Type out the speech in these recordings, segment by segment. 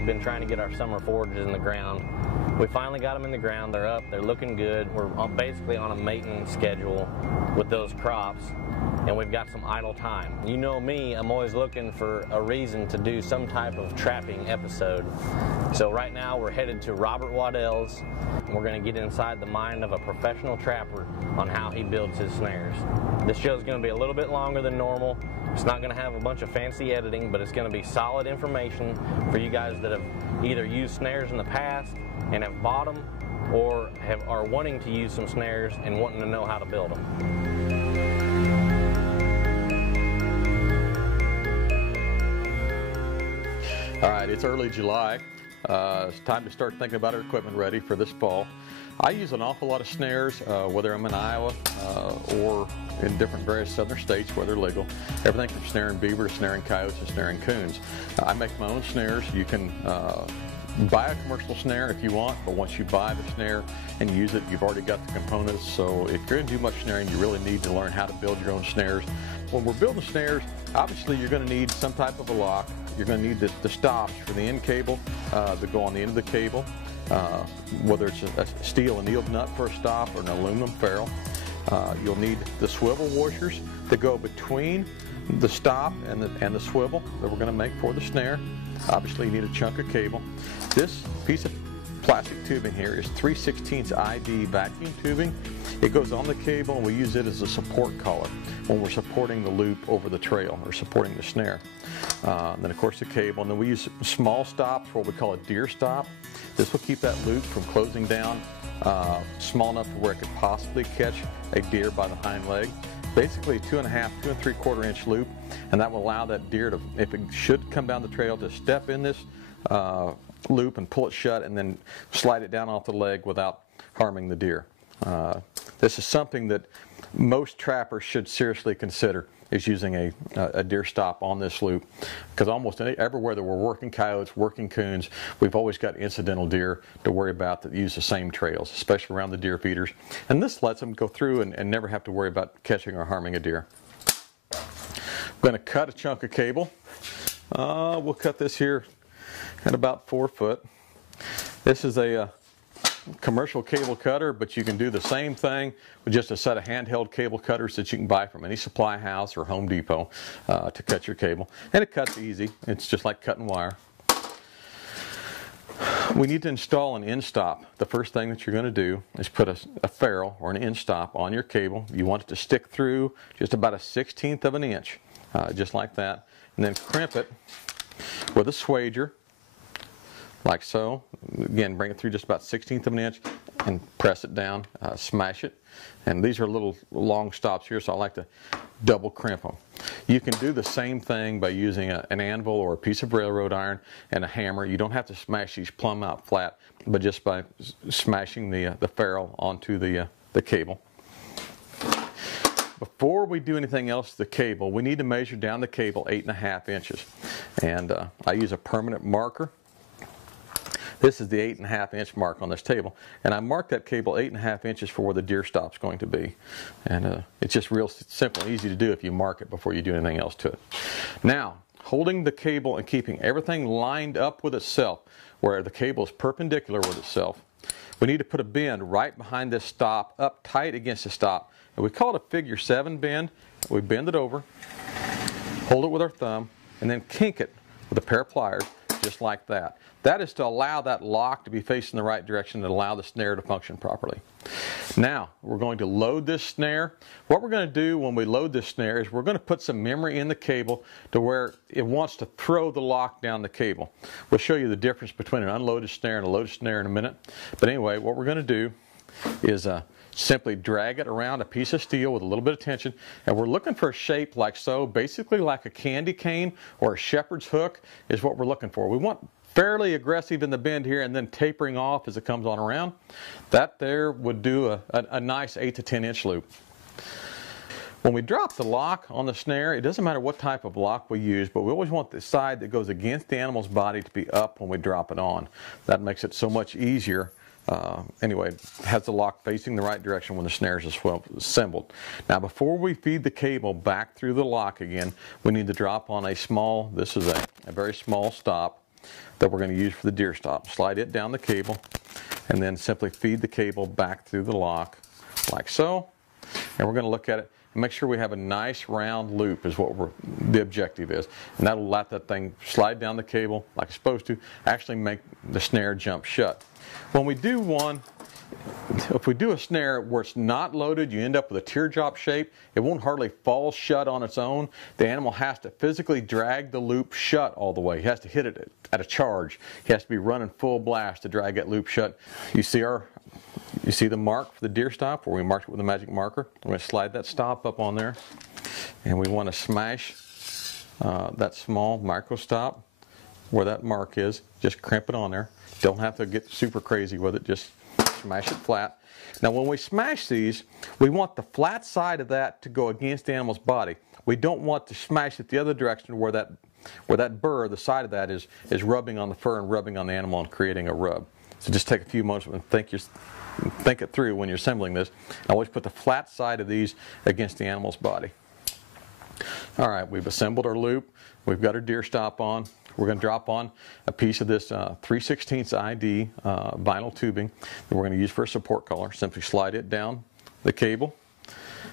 we've been trying to get our summer forages in the ground. We finally got them in the ground. They're up, they're looking good. We're basically on a maintenance schedule with those crops, and we've got some idle time. You know me, I'm always looking for a reason to do some type of trapping episode. So right now we're headed to Robert Waddell's. We're going to get inside the mind of a professional trapper on how he builds his snares. This show is going to be a little bit longer than normal. It's not going to have a bunch of fancy editing, but it's going to be solid information for you guys that have either used snares in the past and have bought them, or are wanting to use some snares and wanting to know how to build them. All right, it's early July. It's time to start thinking about our equipment ready for this fall. I use an awful lot of snares, whether I'm in Iowa or in different various southern states where they're legal. Everything from snaring beaver to snaring coyotes and snaring coons. I make my own snares. You can buy a commercial snare if you want, but once you buy the snare and use it, you've already got the components. So if you're going to do much snaring, you really need to learn how to build your own snares. When we're building snares, obviously you're going to need some type of a lock. You're going to need the stops for the end cable that go on the end of the cable, whether it's a steel annealed nut for a stop or an aluminum ferrule. You'll need the swivel washers that go between the stop and the swivel that we're going to make for the snare. Obviously you need a chunk of cable. This piece of plastic tubing here is 3/16 ID vacuum tubing. It goes on the cable, and we use it as a support collar when we're supporting the loop over the trail or supporting the snare. Then of course the cable, and then we use small stops, what we call a deer stop. This will keep that loop from closing down small enough to where it could possibly catch a deer by the hind leg. Basically 2.5, 2 3/4 inch loop, and that will allow that deer to, if it should come down the trail, to step in this loop and pull it shut and then slide it down off the leg without harming the deer. This is something that most trappers should seriously consider, is using a deer stop on this loop, because almost everywhere that we're working coyotes, working coons, we've always got incidental deer to worry about that use the same trails, especially around the deer feeders. And this lets them go through and never have to worry about catching or harming a deer. I'm going to cut a chunk of cable. We'll cut this here at about 4 foot. This is a commercial cable cutter, but you can do the same thing with just a set of handheld cable cutters that you can buy from any supply house or Home Depot to cut your cable. And it cuts easy. It's just like cutting wire. We need to install an end stop. The first thing that you're going to do is put a ferrule or an end stop on your cable. You want it to stick through just about 1/16 of an inch, just like that, and then crimp it with a swager, like so. Again, bring it through just about 1/16 of an inch and press it down, smash it. And these are little long stops here, so I like to double crimp them. You can do the same thing by using an anvil or a piece of railroad iron and a hammer. You don't have to smash these plumb out flat, but just by smashing the ferrule onto the cable. Before we do anything else to the cable, we need to measure down the cable 8.5 inches. And I use a permanent marker. This is the 8.5 inch mark on this table, and I marked that cable 8.5 inches for where the deer stop's going to be. And it's just real simple and easy to do if you mark it before you do anything else to it. Now, holding the cable and keeping everything lined up with itself, where the cable is perpendicular with itself, we need to put a bend right behind this stop, up tight against the stop. And we call it a figure 7 bend. We bend it over, hold it with our thumb, and then kink it with a pair of pliers, just like that. That is to allow that lock to be facing the right direction and allow the snare to function properly. Now, we're going to load this snare. What we're going to do when we load this snare is we're going to put some memory in the cable to where it wants to throw the lock down the cable. We'll show you the difference between an unloaded snare and a loaded snare in a minute. But anyway, what we're going to do is simply drag it around a piece of steel with a little bit of tension, and we're looking for a shape like so, basically like a candy cane or a shepherd's hook is what we're looking for. We want fairly aggressive in the bend here and then tapering off as it comes on around. That there would do a nice 8 to 10 inch loop. When we drop the lock on the snare, it doesn't matter what type of lock we use, but we always want the side that goes against the animal's body to be up when we drop it on. That makes it so much easier. Anyway, it has the lock facing the right direction when the snares are assembled. Now, before we feed the cable back through the lock again, we need to drop on a small, this is a very small stop. that we're going to use for the deer stop. Slide it down the cable and then simply feed the cable back through the lock like so. And we're going to look at it and make sure we have a nice round loop is what the objective is. And that'll let that thing slide down the cable like it's supposed to, actually make the snare jump shut. When we do one, if we do a snare where it's not loaded, you end up with a teardrop shape. It won't hardly fall shut on its own. The animal has to physically drag the loop shut all the way. He has to hit it at a charge. He has to be running full blast to drag that loop shut. You see the mark for the deer stop where we marked it with a magic marker. We're going to slide that stop up on there, and we want to smash that small micro stop where that mark is. Just crimp it on there. Don't have to get super crazy with it. Just smash it flat. Now when we smash these, we want the flat side of that to go against the animal's body. We don't want to smash it the other direction where that burr, the side of that, is rubbing on the fur and rubbing on the animal and creating a rub. So just take a few moments and think it through when you're assembling this. Always put the flat side of these against the animal's body. All right, we've assembled our loop. We've got our deer stop on. We're going to drop on a piece of this 3/16 ID vinyl tubing that we're going to use for a support collar. Simply slide it down the cable,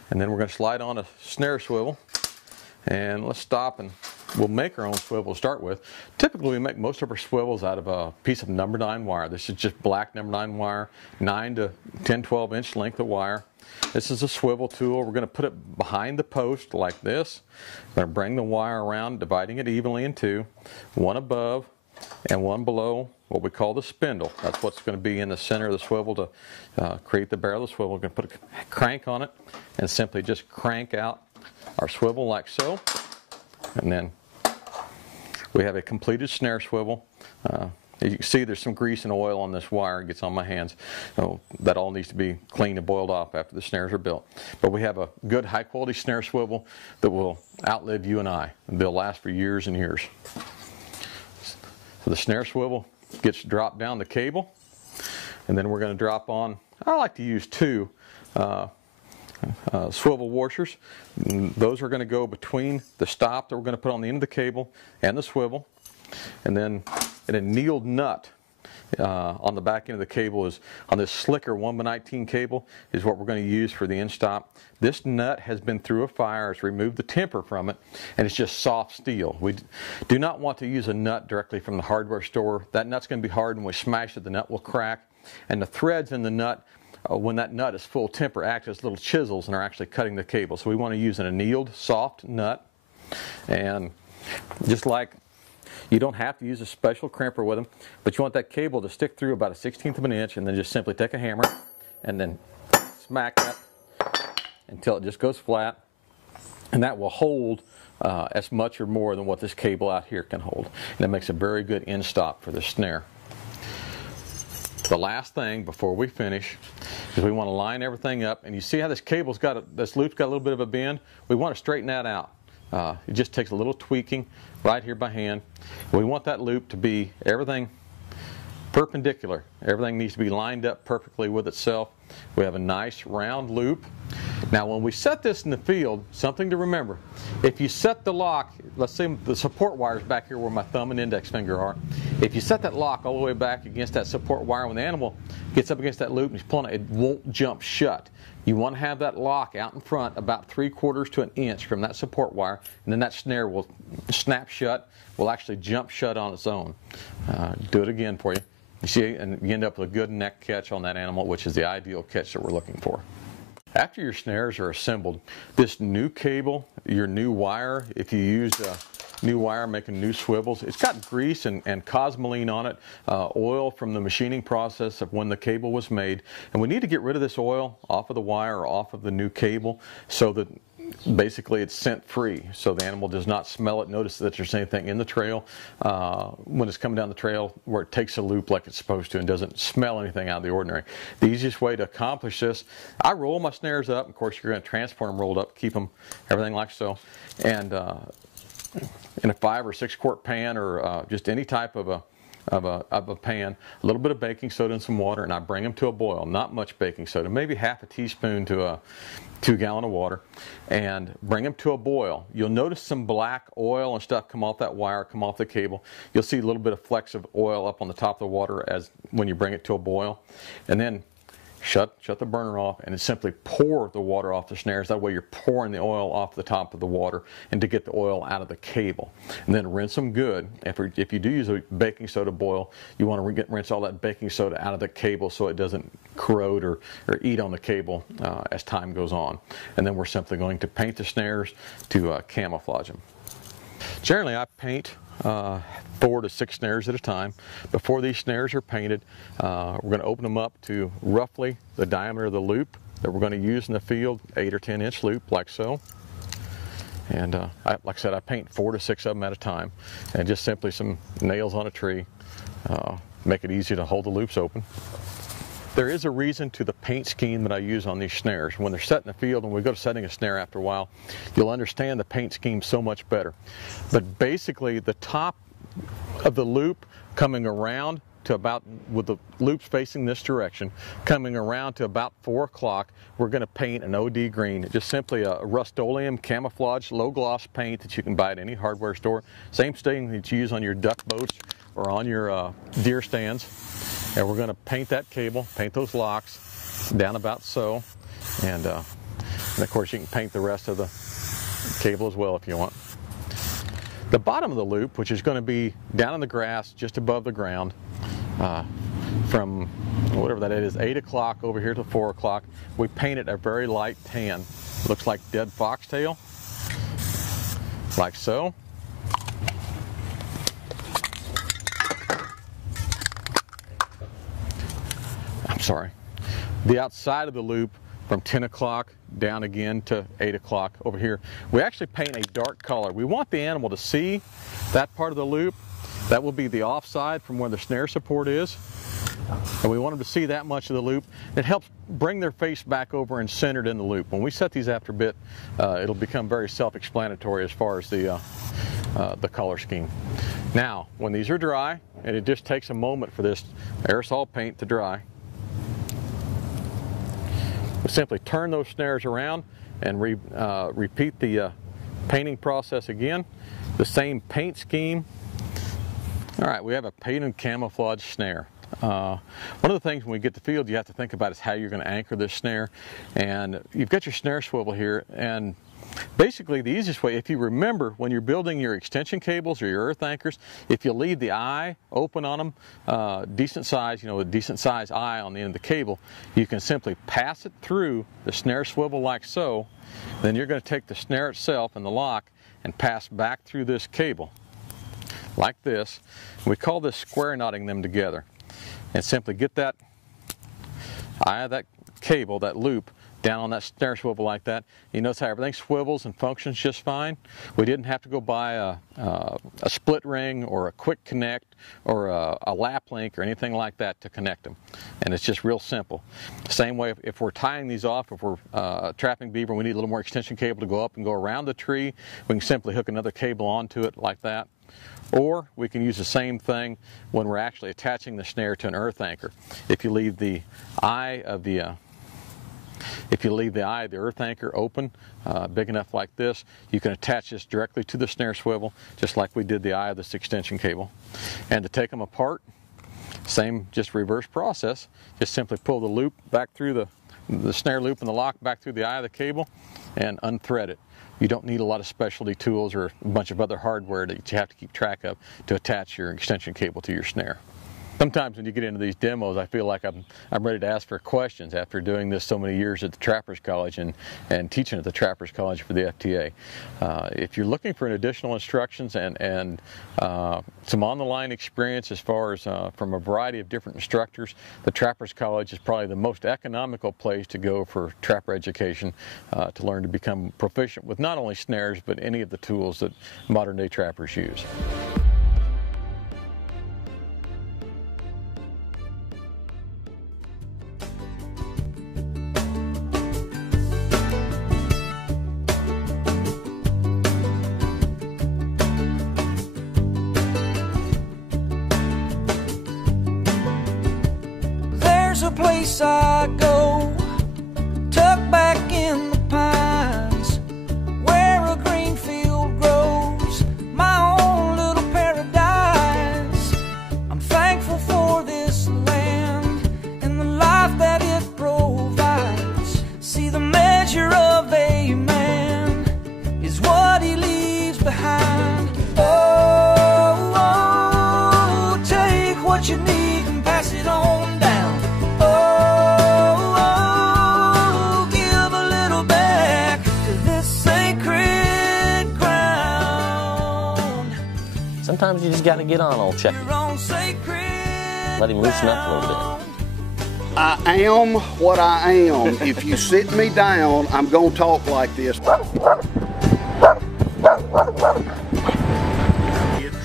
and then we're going to slide on a snare swivel. And let's stop, and we'll make our own swivel to start with. Typically we make most of our swivels out of a piece of number 9 wire. This is just black number 9 wire, 9 to 10, 12 inch length of wire. This is a swivel tool. We're going to put it behind the post like this. We're going to bring the wire around, dividing it evenly in two, one above and one below what we call the spindle. That's what's going to be in the center of the swivel to create the barrel of the swivel. We're going to put a crank on it and simply just crank out our swivel like so. And then we have a completed snare swivel. As you can see, there's some grease and oil on this wire. It gets on my hands. So that all needs to be cleaned and boiled off after the snares are built. But we have a good high quality snare swivel that will outlive you and I. They'll last for years and years. So the snare swivel gets dropped down the cable, and then we're going to drop on, I like to use two swivel washers. Those are going to go between the stop that we're going to put on the end of the cable and the swivel. And then an annealed nut on the back end of the cable is on this slicker 1x19 cable is what we're going to use for the end stop. This nut has been through a fire, it's removed the temper from it, and it's just soft steel. We do not want to use a nut directly from the hardware store. That nut's going to be hard, and when we smash it, the nut will crack. And the threads in the nut, when that nut is full temper, act as little chisels and are actually cutting the cable. So we want to use an annealed soft nut, and just like you don't have to use a special crimper with them, but you want that cable to stick through about 1/16 of an inch, and then just simply take a hammer and then smack that until it just goes flat, and that will hold as much or more than what this cable out here can hold. And it makes a very good end stop for the snare. The last thing before we finish is we want to line everything up, and you see how this cable's this loop's got a little bit of a bend. We want to straighten that out. It just takes a little tweaking right here by hand. We want that loop to be everything perpendicular. Everything needs to be lined up perfectly with itself. We have a nice round loop. Now when we set this in the field, something to remember, if you set the lock, let's say the support wire is back here where my thumb and index finger are. If you set that lock all the way back against that support wire, when the animal gets up against that loop and he's pulling it, it won't jump shut. You want to have that lock out in front about 3/4 to an inch from that support wire, and then that snare will snap shut, will actually jump shut on its own. Do it again for you. You see, and you end up with a good neck catch on that animal, which is the ideal catch that we're looking for. After your snares are assembled, this new cable, your new wire, if you use new wire making new swivels, it's got grease and cosmoline on it, oil from the machining process of when the cable was made. And we need to get rid of this oil off of the wire or off of the new cable so that basically it's scent free, so the animal does not smell it. Notice that there's anything in the trail when it's coming down the trail where it takes a loop like it's supposed to and doesn't smell anything out of the ordinary. The easiest way to accomplish this, I roll my snares up. Of course, you're going to transport them rolled up, keep them everything like so, and in a 5 or 6 quart pan or just any type of a of a pan, a little bit of baking soda and some water, and I bring them to a boil. Not much baking soda, maybe half a teaspoon to a 2-gallon of water, and bring them to a boil. You'll notice some black oil and stuff come off that wire, come off the cable. You'll see a little bit of flecks of oil up on the top of the water as when you bring it to a boil. And then shut the burner off and then simply pour the water off the snares. That way you're pouring the oil off the top of the water and to get the oil out of the cable. And then rinse them good. If you do use a baking soda boil, you want to rinse all that baking soda out of the cable so it doesn't corrode or eat on the cable as time goes on. And then we're simply going to paint the snares to camouflage them. Generally, I paint 4 to 6 snares at a time. Before these snares are painted, we're going to open them up to roughly the diameter of the loop that we're going to use in the field, 8 or 10 inch loop like so. And like I said, I paint 4 to 6 of them at a time, and just simply some nails on a tree make it easy to hold the loops open. There is a reason to the paint scheme that I use on these snares. When they're set in the field and we go to setting a snare after a while, you'll understand the paint scheme so much better. But basically the top of the loop coming around to about, with the loops facing this direction, coming around to about 4 o'clock, we're going to paint an OD green. Just simply a Rust-Oleum camouflage low gloss paint that you can buy at any hardware store. Same thing that you use on your duck boats or on your deer stands. And we're going to paint that cable, paint those locks down about so. And of course you can paint the rest of the cable as well if you want. The bottom of the loop, which is going to be down in the grass just above the ground, from whatever that is, 8 o'clock over here to 4 o'clock, we painted a very light tan. Looks like dead foxtail, like so. I'm sorry. The outside of the loop from 10 o'clock down again to 8 o'clock over here, we actually paint a dark color. We want the animal to see that part of the loop. That will be the offside from where the snare support is. And we want them to see that much of the loop. It helps bring their face back over and centered in the loop. When we set these after a bit, it'll become very self-explanatory as far as the color scheme. Now, when these are dry, and it just takes a moment for this aerosol paint to dry, we simply turn those snares around and repeat the painting process again. The same paint scheme. All right, we have a painted camouflage snare. One of the things when we get to the field you have to think about is how you're going to anchor this snare. And you've got your snare swivel here, and basically the easiest way, if you remember when you're building your extension cables or your earth anchors, if you leave the eye open on them, decent size, a decent size eye on the end of the cable, you can simply pass it through the snare swivel like so. Then you're going to take the snare itself and the lock and pass back through this cable like this. We call this square knotting them together. And simply get that eye of that cable, that loop, down on that snare swivel like that. You notice how everything swivels and functions just fine. We didn't have to go buy a split ring or a quick connect or a lap link or anything like that to connect them. And it's just real simple. Same way if we're tying these off, if we're trapping beaver, we need a little more extension cable to go up and go around the tree. We can simply hook another cable onto it like that. Or we can use the same thing when we're actually attaching the snare to an earth anchor. If you leave the eye of the earth anchor open, big enough like this, you can attach this directly to the snare swivel, just like we did the eye of this extension cable. And to take them apart, same, just reverse process. Just simply pull the loop back through the snare loop and the lock back through the eye of the cable and unthread it. You don't need a lot of specialty tools or a bunch of other hardware that you have to keep track of to attach your extension cable to your snare. Sometimes when you get into these demos, I feel like I'm ready to ask for questions after doing this so many years at the Trappers College and teaching at the Trappers College for the FTA. If you're looking for additional instructions and some on-the-line experience as far as from a variety of different instructors, the Trappers College is probably the most economical place to go for trapper education to learn to become proficient with not only snares but any of the tools that modern-day trappers use. I go, tucked back in the pines, where a green field grows, my own little paradise. I'm thankful for this land and the life that it provides. See, the measure of a man is what he leaves behind. Oh, oh, take what you need and pass it on down. Oh, oh, give a little back to this sacred ground. Sometimes you just got to get on old Chucky. Your own sacred Let him loosen up a little bit. I am what I am. If you sit me down, I'm going to talk like this. In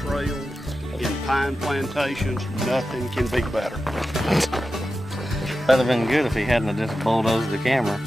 trails, in pine plantations, nothing can be better. That'd have been good if he hadn't have just bulldozed the camera.